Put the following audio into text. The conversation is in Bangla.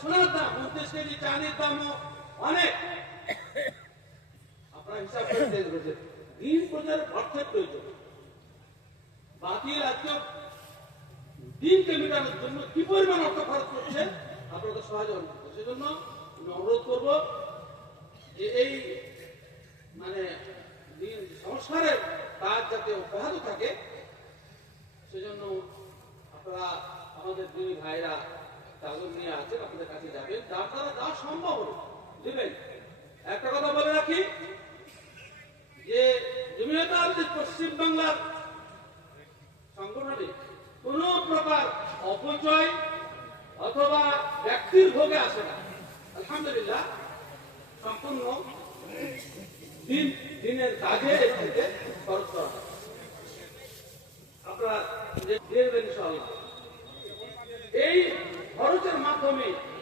সোনার উনত্রিশ কেজি চাঁদির দামও অনেক। আপনারা হিসাব করে দিন প্রচার অর্থের প্রয়োজন। বাকি রাজ্য দিনকে মেটানোর জন্য কি পরিমাণ অর্থ খরচ করছে আপনাদের সহজে অনুভব সেজন্য আমি অনুরোধ করব যে এই মানে দিন সংস্কারের কাজ যাতে অব্যাহত থাকে, সেজন্য আপনারা, আমাদের দুই ভাইরা কাগজ নিয়ে আছেন, আপনাদের কাছে যাবেন। যার দ্বারা যা সম্ভব বুঝলেন? একটা কথা বলে রাখি, যে জমিয়ত পশ্চিম বাংলার সংগঠনে কোন প্রকার অপচয় অথবা ব্যক্তির ভোগে আসে না। আলহামদুলিল্লাহ, সম্পূর্ণ দিন, দিনের কাজে থেকে খরচ করা হয়। আপনারা দেখবেন এই Follow me.